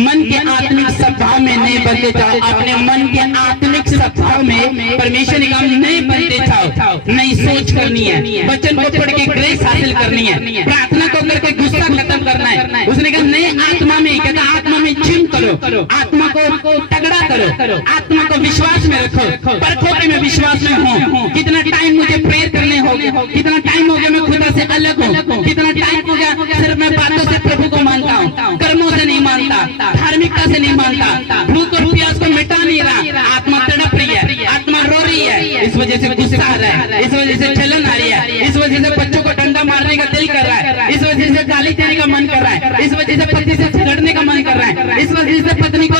मन के आत्मिक सभा में नए बनते जाओ, अपने मन के आत्मिक सभा में परमेश्वर ने कहा नए बनते जाओ, नई सोच करनी है, वचन को पढ़ के ग्रेस हासिल करनी है, प्रार्थना को करके गुस्सा खत्म करना है। उसने कहा नए आत्मा में, कहता आत्मा में जिम करो, आत्मा को तगड़ा करो, आत्मा को विश्वास में रखो, परखो कि मैं विश्वास में हूँ, कितना टाइम मुझे प्रेयर करने हो गया, कितना टाइम हो गया मैं खुदा से अलग हूँ, कितना टाइम हो गया सिर्फ मैं बातों से प्रभु को मानता हूँ, कर्मों से नहीं मानता, धार्मिकता से नहीं मानता, भूख और प्यास को मिटा नहीं रहा, आत्मा तड़प रही है, आत्मा रो रही है, इस वजह से गुस्सा आ रहा है, इस वजह से जलन आ रही है, इस वजह से बच्चों को डंडा मारने का दिल कर रहा है, इस वजह से गाली देने का मन कर रहा है, इस वजह से पति से झगड़ने का मन कर रहा है, इस वजह से पत्नी को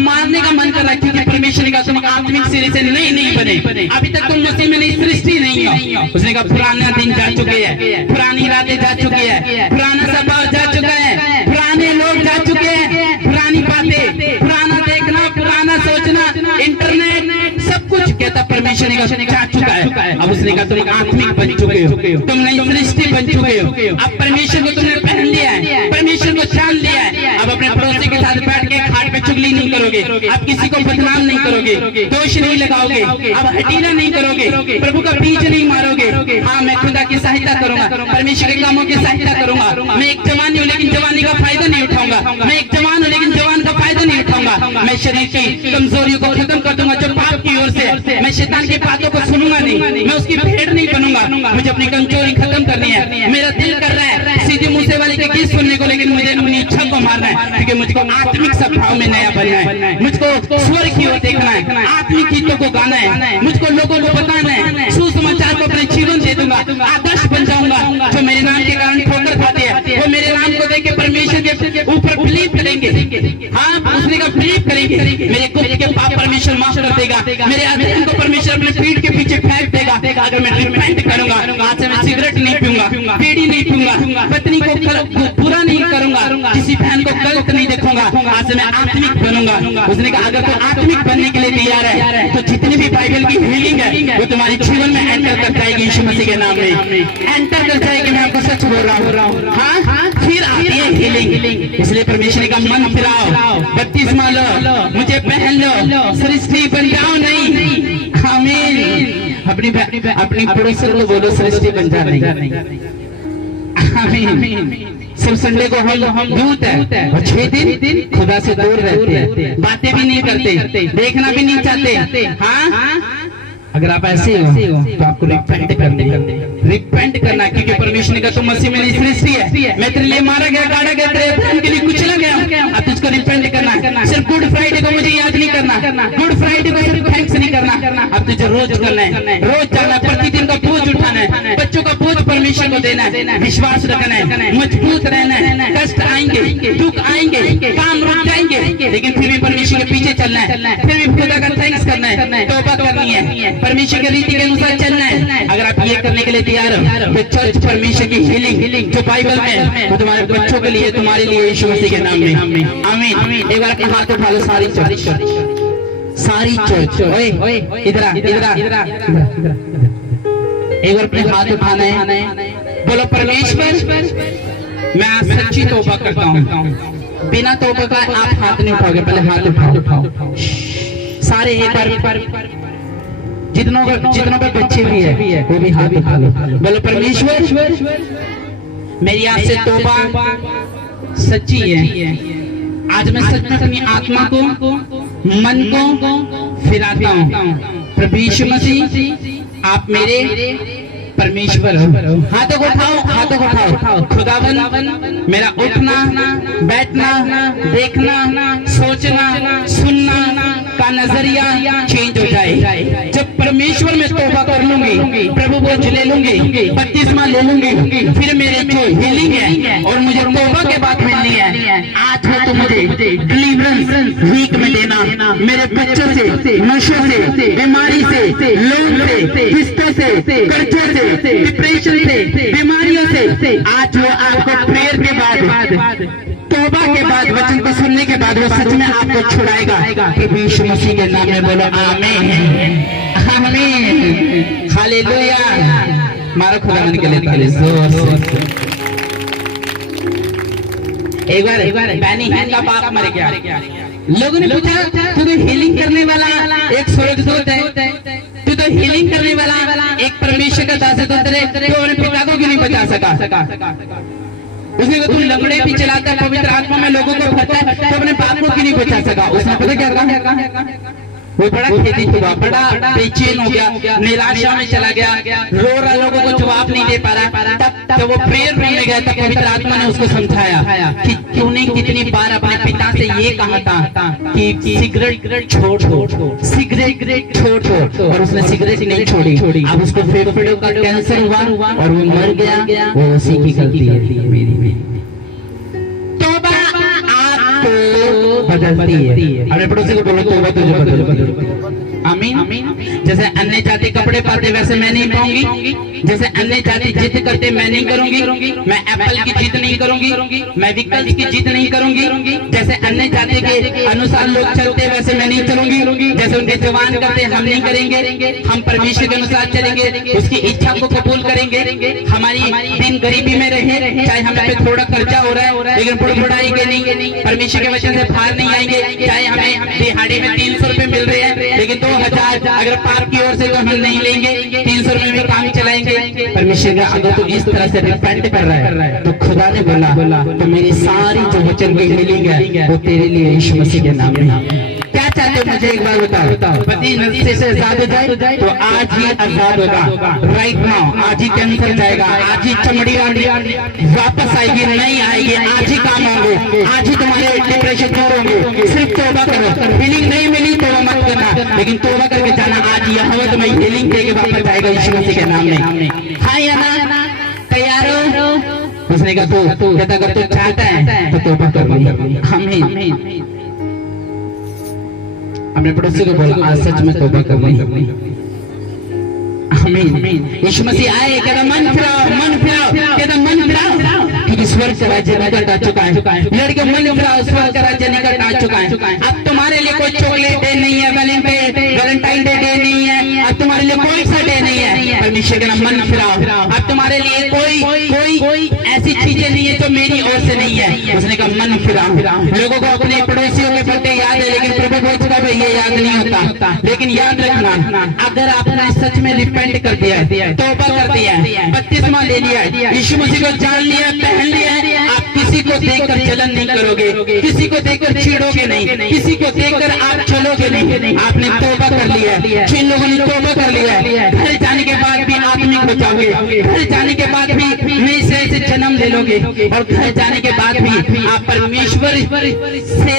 मारने का मन कर रहा है, क्योंकि परमेश्वर का तुम आत्मिक सिरे से नहीं बने, अभी तक तुम मसीह में नहीं सृष्टि नहीं हो। उसने कहा पुराना दिन जा चुके हैं, पुरानी रातें जा चुकी है, पुराना स्वभाव जा चुका है, पुराने लोग जा चुके हैं, पुरानी बातें, पुराना देखना, पुराना सोचना, इंटरनेट सब कुछ कहता परमेश्वर ने जा चुका है। अब उसने कहा तुम आत्मिक बन चुके हो, तुम नई सृष्टि बन चुके हो, अब परमेश्वर को तुमने पहन लिया है, परमेश्वर को जान लिया है। अब अपने पड़ोसी के साथ बैठ के खाट पे चुगली नहीं करोगे, आप किसी को बदनाम नहीं करोगे, दोष नहीं लगाओगे, आप हटीला नहीं करोगे, प्रभु का बीज नहीं मारोगे। हाँ, मैं खुदा की सहायता करूंगा, परमेश्वर के कामों की सहायता करूंगा। मैं एक जवान हूँ लेकिन जवानी का फायदा नहीं उठाऊंगा। मैं एक जवान हूँ लेकिन जवान का फायदा नहीं उठाऊंगा। मैं शरीर की कमजोरियों को खत्म कर दूंगा जो पाप की ओर से। मैं शैतान की बातों को सुनूंगा नहीं, मैं उसकी भेड़ नहीं बनूंगा। मुझे अपनी कमजोरी खत्म करनी है। मेरा दिल कर रहा है सीधे मूसे वाले के गीत सुनने को, लेकिन मुझे अपनी इच्छा को मारना है, क्योंकि मुझको आत्मिक स्वभाव में नया बनना है। मुझको स्वर्ग की ओर देखना है, आत्मिक गीतों को गाना है, मुझको लोगों को बताना है, सुसमाचार को अपने जीवन दे दूंगा, आदर्श बन जाऊंगा। जो मेरे नाम के कारण ठोकर खाते हैं वो मेरे नाम को देख के परमेश्वर के ऊपर बिलीव करेंगे। हाँ, उसने का बिलीव करेंगे। मेरे गुप्त के पाप परमेश्वर माफ कर देगा, मेरे अधर्म को परमेश्वर अपने पीठ के पीछे फेंक देगा। अगर मैं रिपेंट करूंगा, आज से मैं सिगरेट नहीं पीऊंगा, बीड़ी नहीं पीऊंगा, पत्नी को बुरा नहीं करूंगा, किसी बहन को गलत नहीं देखूंगा, आज से मैं आत्मिक बनूंगा। उसने कहा अगर तो आत्मिक बनने के लिए तैयार है तो जितनी भी बाइबल की हीलिंग है वो तुम्हारे जीवन में एंटर कर जाएगी। यीशु मसीह के नाम में एंटर कर जाएगी। मैं आपको सच बोल रहा हूँ। हाँ, फिर आती है हीलिंग। इसलिए परमेश्वर का मन फिराओ, बपतिस्मा लो, मुझे पहन लो, सृष्टि बन जाओ। नहीं, आमीन। अपनी पड़ोसी को बोलो सृष्टि बन जा। नहीं, आमीन। सिर्फ संडे को हम दूत है और 6 दिन खुदा से दूर रहते हैं, बातें भी नहीं करते, देखना भी नहीं चाहते। हाँ, अगर आप ऐसे हो तो आपको रिपेंट करना, क्योंकि परमेश्वर ने कहा तुम मसीह में नई सृष्टि है। मैं तेरे लिए मारा गया, काटा गया, तेरे बहन के लिए कुचला गया। अब तुझको रिपेंट करना। सिर्फ गुड फ्राइडे को मुझे याद नहीं करना, गुड फ्राइडे को सिर्फ थैंक्स नहीं करना। अब तुझे रोज करना है, रोज जाना, प्रतिदिन का बोझ उठाना है, बच्चों का बोझ परमेश्वर को देना है, विश्वास रखना है, मजबूत रहना है। कष्ट आएंगे, दुख आएंगे, काम रुक जाएंगे, लेकिन फिर भी परमेश्वर के पीछे चलना है, फिर भी खुदा का थैंक्स करना है, तौबा करनी है, परमेश्वर की रीति के अनुसार चलना है। अगर आप ये करने के लिए तैयार हो तो चर्च परमेश्वर की हीलिंग जो बाइबल में वो तुम्हारे बच्चों के लिए, तुम्हारे लिए यीशु मसीह के नाम में। आमीन। एक बार अपने हाथ उठा लो, सारी चर्च, सारी चर्च। ओए इधर आ। एक बार अपने हाथ उठाना है, बोलो परमेश्वर मैं आज सच्ची तौबा करता हूँ। बिना तौबा का आप हाथ नहीं उठाओगे, पहले हाथ उठाओ सारे। एक बार जितनों पे बच्चे भी है वो भी हाथ उठा लो, बोलो परमेश्वर मेरी आज से तौबा सच्ची है। आज मैं सच में अपनी आत्मा को, मन को फिराता हूँ। प्रभु यीशु मसीह आप मेरे परमेश्वर हो। हाथों को उठाओ। खुदावन मेरा उठना, बैठना, देखना, सोचना, सुनना का नजरिया चेंज हो जाए। जब परमेश्वर में तौबा कर लूंगी, प्रभु बोझ ले लूंगी, बपतिस्मा ले लूंगी, फिर मेरे जो हीलिंग है और मुझे तौबा के बाद मिलनी है। आज हो तो मुझे डिलीवरेंस वीक में देना, मेरे बच्चों से, नशे से, बीमारी से, लोन से, रिश्तों से, कर्जे से, डिप्रेशन से, बीमारियों से। आज वो आपको प्रेयर के बाद, तौबा के बाद, वचन को सुनने के बाद वो सच में आपको छुड़ाएगा। प्रभु यीशु मसीह के नाम में बोलो आमीन, आमीन, हालेलुया। मारो खुदावन के लिए ताली जोर से। एक बार बैनी हैन का बाप मर गया। लोगों ने पूछा तू तो हीलिंग करने वाला एक स्वर्गदूत है, तू तो हीलिंग करने वाला एक परमेश्वर का दास है, तो अपने पिता को क्यों नहीं बचा सका? उसने कहा तुम लंगड़े भी चलाता है, पवित्र आत्मा में लोगों को भरता है, तो अपने बाप को क्यों नहीं बचा सका? उसने पता क्या कहा? वो बड़ा खेदी हुआ, बड़ा बेचैन हो गया, निराशा में चला गया, रो रहा, लोगों को जवाब नहीं दे पा रहा। तब वो प्रेयर रूम में गया, तब पवित्र आत्मा ने उसको समझाया कि तूने कितनी बार अपने पिता से ये कहा था कि सिगरेट छोड़, सिगरेट छोड़, और उसने सिगरेट नहीं छोड़ी। अब उसको फेफड़ों का कैंसर हुआ और वो मर गया। वो उसी की गलती है मेरी। तौबा आपको बदलती है। अरे पड़ोसी को बोलो तौबा तुझे बदल। आमीन। जैसे अन्य जाति कपड़े पाते वैसे मैं नहीं पाऊंगी, जैसे अन्य जाति जिद करते मैं नहीं करूंगी, मैं एप्पल की जिद नहीं करूंगी, मैं व्हीकल्स की जिद नहीं करूंगी, जैसे अन्य जाति के अनुसार लोग चलते वैसे मैं नहीं चलूंगी, जैसे उनके जवान करते हम नहीं करेंगे, हम परमेश्वर के अनुसार चलेंगे, उसकी इच्छा को कबूल करेंगे। हमारी दिन गरीबी में रहे, चाहे हम पे थोड़ा खर्चा हो रहा है लेकिन बुढ़ाई के नहीं, परमेश्वर के वचन से बाहर नहीं आएंगे, चाहे हमें दिहाड़ी में 300 रुपए मिल रहे हैं लेकिन 2000 अगर पाप की ओर से तो हम नहीं लेंगे, 300 रुपए में काम चलाएंगे। परमेश्वर का अगर तो इस तरह से रिपेंट कर रहा है तो खुदा ने बोला तो मेरी सारी जो वचन की हीलिंग है वो तेरे लिए यीशु मसीह के नाम में। क्या चाहते हो मुझे एक बार बताओ। पति नशे से आजाद हो जाए तो आज ही आजाद होगा, राइट नाउ। आज ही कैंसर जाएगा, आज ही चमड़ी वापस आएगी, नहीं आएगी, आज ही काम होंगे, आज ही तुम्हारे डिप्रेशन दूर होंगे। सिर्फ तौबा करो, हीलिंग नहीं मिली तौबा मत करना, लेकिन तौबा करके जाना। आज यहोवा तुम्हें हीलिंग देके वापस आएगा यीशु मसीह के नाम में। हाँ या ना? तैयार हो? उसने कहा तू कहता अगर तू चाहता है तो तौबा कर ली। आमीन। अपने पड़ोसी को बोला आज सच में तौबा कर ली। आमीन। यीशु मसीह आए, कहता मन फिराओ, कहता मन फिराओ क्योंकि स्वर्ग का राज्य निकट आ चुका है। लड़के मन फिराओ, स्वर्ग का राज्य निकट आ चुका है। अब तुम्हारे लिए कोई चॉकलेट डे नहीं है, वैलेंटाइन डे नहीं है, अब तुम्हारे लिए कोई सा डे नहीं है। परमेश्वर का नाम मन फिराओ। अब तुम्हारे लिए कोई ऐसी चीजें नहीं है जो मेरी ओर से नहीं है। उसने कहा मन फिराओ। लोगों को अपने पड़ोसियों के बर्थडे याद है लेकिन प्रभु बोलता है ये याद नहीं होता। लेकिन याद रखना अगर आपने सच में रिपेंट कर दिया है, तौबा कर दिया है, बपतिस्मा ले लिया है, यीशु मसीह को जान लिया, पहन लिया है, आप किसी को देखकर जलन नहीं करोगे, किसी को देखकर छेड़ोगे नहीं, किसी को देखकर आप चलोगे नहीं। आपने तौबा कर लिया है, जिन लोगों ने तौबा कर लिया है घर जाने के बाद भी आत्मिक हो जाओगे, घर जाने के बाद भी नए सिरे से जन्म ले लोगे और घर जाने के बाद भी आप परमेश्वर से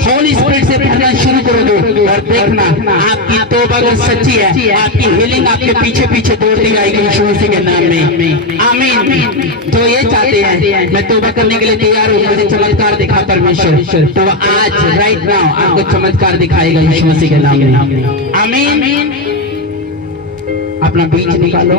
होली स्पिरिट से भरना शुरू करोगे। और देखना आपकी तौबा अगर सच्ची है आपकी हीलिंग आपके पीछे पीछे दौड़ती आएगी यीशु मसीह के नाम में। आमीन। तो ये चाहते हैं मैं तौबा करने के लिए तैयार हूँ, मुझे चमत्कार दिखा परमेश्वर, तो आज राइट नाउ आपको चमत्कार दिखाएगा यीशु मसीह के नाम में। आमीन। अपना बीज निकालो,